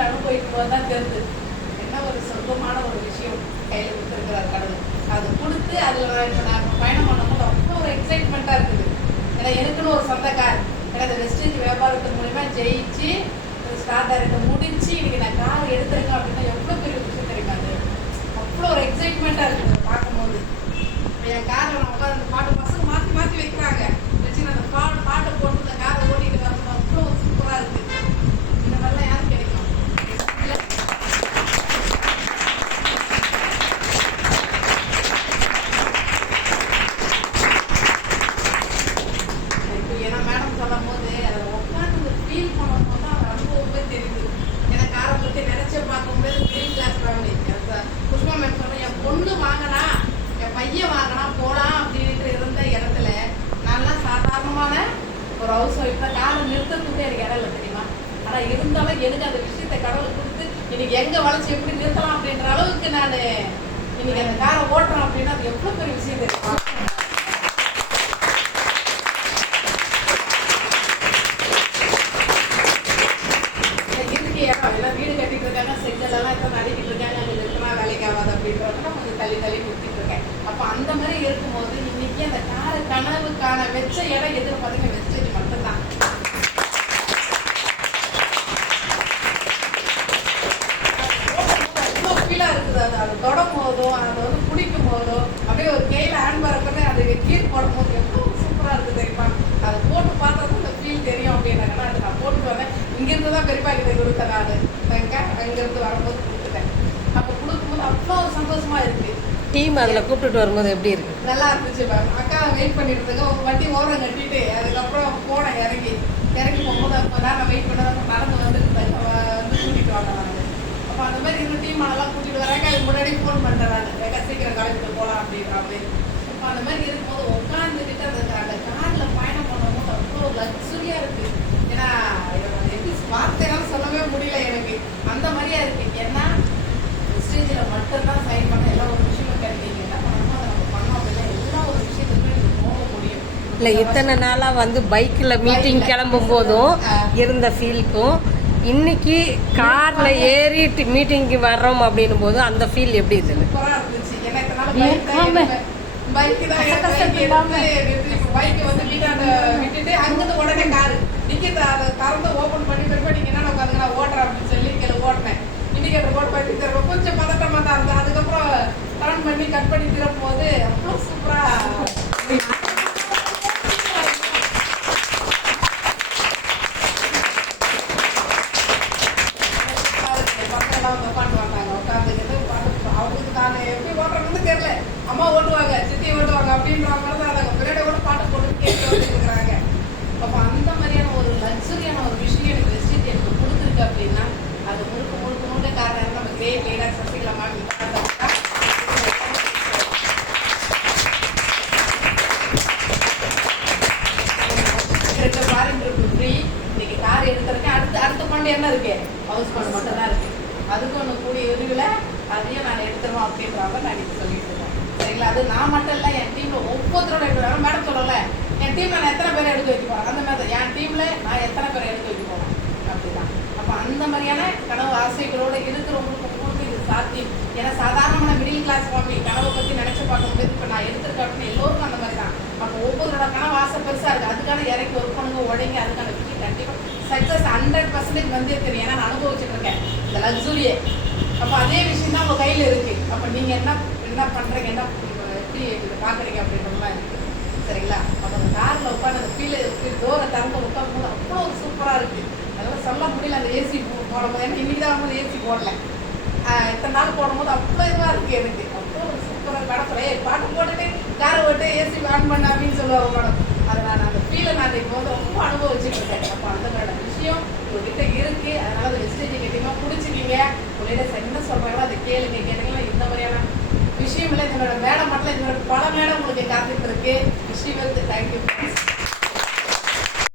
Feel அனுபவிக்கும் போது தான் தெரியுது என்ன ஒரு சொந்தமான ஒரு விஷயம் கையில் கொடுத்துருக்கிறார் கடவுள். அது கொடுத்து அதில் நான் பயணம் பண்ணும்போது அவ்வளோ ஒரு எக்ஸைட்மெண்ட்டாக இருக்குது. ஏன்னா எனக்குன்னு ஒரு சொந்த கார், ஏன்னா இந்த வெஸ்டேஜ் வியாபாரத்தின் மூலிமா ஜெயிச்சு ஸ்டார் டைரக்டர் முடிச்சு இன்னைக்கு நான் கார் எடுத்துருக்கேன் அப்படின்னா எவ்வளோ பெரிய விஷயம் தெரியுமா? அது அவ்வளோ ஒரு எக்ஸைட்மெண்ட்டாக இருக்குது பார்க்கும்போது. என் காரில் நான் உட்காந்து அந்த பாட்டு பசங்க மாற்றி மாற்றி வைக்கிறாங்க, வச்சு அந்த பாட்டை போட்டு இந்த காரை ஓட்டிட்டு வரணும். அவ்வளோ சூப்பராக இருக்குது. இந்த மாதிரிலாம் யாரும் கிடைக்கும்? ஏன்னா மேடம் சொல்லும் போது அதை உட்காந்து ஃபீல் பண்ணும்போது தான் அது அனுபவமே தெரியுது. ஏன்னா காரை பற்றி நினைச்ச பார்க்கும்போது middle class family Pushpa ma'am சொன்னேன், என் பொண்ணு வாங்கினா என் பையன் வாங்கினா போகலாம் அப்படின்ட்டு இருந்த இடத்துல நல்லா சாதாரணமான ஒரு ஹவுஸ் ஒய்ஃப் தான். காரை நிறுத்தத்துக்கு எனக்கு இடம் இல்லை தெரியுமா? ஆனால் இருந்தாலும் எனக்கு அந்த விஷயத்தை கடவுள் கொடுத்து இன்னைக்கு எங்கே வளைச்சி எப்படி நிறுத்தலாம் அப்படின்ற அளவுக்கு நான் இன்னைக்கு அந்த காரை ஓட்டுறேன் அப்படின்னா அது எவ்வளோ பெரிய விஷயம் தெரியுமா? எல்லாம் வீடு கட்டிட்டு இருக்காங்க, செங்கல்லாம் இப்போ நடிக்கிட்டு இருக்காங்க, அங்கே நிறுத்தினா வேலைக்கு ஆகாது அப்படின்றவங்க கொஞ்சம் தள்ளி தள்ளி கொடுத்துட்டு இருக்கேன். அப்போ அந்த மாதிரி இருக்கும்போது இன்னைக்கு அந்த கார கனவுக்கான வச்ச இடம் எதுன்னு பார்த்தீங்கன்னா வெஸ்டேஜ் மட்டும்தான். அவ்வளோ ஃபீலாக இருக்குது. அது தொடும் போதும் அதை வந்து பிடிக்கும் போதும் அப்படியே ஒரு கையில் ஹேண்ட் பறக்கவே அது கீர் போடும் போது எவ்வளோ சூப்பராக இருக்குது தெரியுமா? அதை போட்டு பார்த்தா தான் அந்த ஃபீல் தெரியும் அப்படின்னாங்கன்னா அது நான் போட்டுட்டு வரேன். இங்கிருந்து தான் பெரியப்பா கிட்ட கொடுத்தேன் நான், அங்கிருந்து வரும்போது கொடுத்துட்டேன். அப்போ கொடுக்கும்போது அவ்வளோ சந்தோஷமா இருக்கு. டீம் அதில் கூப்பிட்டுட்டு வரும்போது எப்படி இருக்கு? நல்லா இருந்துச்சு மேம். அக்கா வெயிட் பண்ணிட்டு இருக்கேன், ஒரு வண்டி ஓரம் கட்டிட்டு அதுக்கப்புறம் போனேன். இறங்கி போகும்போது அப்போ தான் நான் வெயிட் பண்ண நடந்து வந்து கூட்டிட்டு வாங்க நான். அப்போ அந்த மாதிரி இன்னும் டீம் அதெல்லாம் கூட்டிட்டு வராங்க. அதுக்கு முன்னாடி ஃபோன் பண்ணுறேன் நான், சீக்கிரம் காலேஜுக்கு போகலாம் அப்படின்ற மாதிரி. அப்போ அந்த மாதிரி இருக்கும்போது உட்காந்துக்கிட்டு அந்த காரில் பயணம் பண்ணும்போது அவ்வளோ லக்ஸுரியாக இருக்கு. ஏன்னா எப்படி வார்த்தையெல்லாம் சொல்லவே முடியல எனக்கு, அந்த மாதிரியா இருக்கு. ஏன்னா ஸ்டேஜில் மட்டும்தான் சைன் பண்ண எல்லா ஒரு விஷயமும் கிடைக்கும். என்ன பண்ணணுமோ அதை நம்ம பண்ணோம் அப்படின்னா எல்லா ஒரு விஷயத்துக்குமே எனக்கு போக முடியும். இல்லை இத்தனை நாளாக வந்து பைக்கில் மீட்டிங் கிளம்பும் போதும் இருந்த ஃபீலுக்கும் இன்னைக்கு காரில் ஏறி மீட்டிங்க்கு வர்றோம் அப்படின்னும் போது அந்த ஃபீல் எப்படி இருக்குது? சூப்பராக இருந்துச்சு. ஏன்னா இதனால பைக்கு தான் பைக்கு வந்து வீட்டாண்ட விட்டுட்டு அங்கிருந்து உடனே காரு டிக்கெட் அதை திறந்து ஓப்பன் பண்ணி போய் நீங்கள் என்ன உட்காந்துங்க நான் ஓட்டுறேன் அப்படின்னு சொல்லி கீழே ஓட்டினேன். இண்டிகேட்டர் போட்டு பைக்கு தருவோம். கொஞ்சம் பதட்டமாக தான் இருந்தது. அதுக்கப்புறம் டர்ன் பண்ணி கட் பண்ணி திரும்பும் போது அவ்வளோ சூப்பராக அவங்களுக்கு நான் எப்படி ஓட்டுறதுன்னு தெரியல. அம்மா ஓட்டுவாங்க, சித்தி ஓட்டுவாங்க அப்படின்ற மாதிரி தான் அதை பின்னாடி கூட பாட்டு போட்டு கேட்டு வந்துருக்குறாங்க. அப்போ அந்த மாதிரியான ஒரு லக்ஸரியான ஒரு விஷயம் எனக்கு வெஸ்டேஜ் எனக்கு கொடுத்துருக்கு அப்படின்னா அது முழுக்க காரணம் நம்ம great leader Sasikala ma'am. Free இன்னைக்கு கார் எடுக்கிறதுக்கு அடுத்த ஃபண்ட் என்ன இருக்கு? ஹவுஸ் ஃபண்ட் மட்டும் தான் இருக்கு. அதுக்கு ஒன்று கூடிய விரிவில் அதையும் நான் எடுத்துருவோம் அப்படின்றத நான் இன்னைக்கு சொல்லிட்டு இருக்கேன். சரிங்களா? அது நான் மட்டும் இல்லை, என் டீமில் ஒவ்வொருத்தரோட எடுத்து மேடம் சொல்லலை, என் டீமில் நான் எத்தனை பேரை எடுத்து வைக்க போகிறேன் அந்த மாதிரி என் டீமில் நான் எத்தனை பேரை எடுத்து வைக்க போகிறேன் அப்படிதான். அப்போ அந்த மாதிரியான கனவு ஆசைகளோடு இருக்கிறவங்களுக்கு இது சாத்தியம். ஏன்னா சாதாரணமான மிடில் கிளாஸ் ஃபேமிலி கனவை பற்றி நினச்சி பார்க்கும்போது இப்போ நான் எடுத்துருக்கேன் அப்படின்னு எல்லோருக்கும் அந்த மாதிரி தான். அப்போ ஒவ்வொருத்தரோட கனவு ஆசை பெருசாக இருக்குது. அதுக்கான இறங்கி ஒர்க் பண்ணுங்க, உடைங்க, அதுக்கான விஷயம் கண்டிப்பாக சக்ஸஸ் 100% வந்தே தெரியும். ஏன்னா நான் அனுபவிச்சுட்டு இருக்கேன் இந்த லக்ஸுரியே. அப்போ அதே விஷயம் தான் உங்கள் கையில் இருக்குது. அப்போ நீங்கள் என்ன பண்ணுறீங்க, என்ன எப்படி பார்க்குறீங்க அப்படின்றதுலாம் இருக்குது. சரிங்களா? அப்போ அந்த காரில் உட்காந்து அந்த ஃபீல் டோரை திறந்து உட்காரும் போது அவ்வளோ ஒரு சூப்பராக இருக்குது. அதெல்லாம் சொல்ல முடியல. அந்த ஏசி போடும்போது ஏன்னா இன்றைக்கி தான் வரும்போது ஏசி போடல, இத்தனை நாள் போடும்போது அவ்வளோ இதுவாக இருக்குது எனக்கு. அவ்வளோ ஒரு சூப்பராக படத்தில் பாட்டு போட்டுட்டு காரை ஓட்டு ஏசி ஆன் பண்ண அப்படின்னு சொல்லுவாங்க மேடம். அதை நான் அந்த ஃபீலை நான் இப்போ வந்து ரொம்ப அனுபவிச்சுட்டு இருக்கேன். அப்போ அந்த விஷயம் உங்ககிட்ட இருக்குது. அதனால் அந்த வெஸ்டேஜ் கட்டியமாக பிடிச்சிக்கிங்க. உங்கள்கிட்ட என்ன சொல்கிறாங்களோ அதை கேட்டீங்கன்னா இந்த மாதிரியான விஷயம் இல்லை. இதனோட மேடம் மட்டும் இதனோட பல மேடம் உங்களுக்கு காத்துட்டு இருக்கு. விஷயம் வந்து தேங்க்யூ.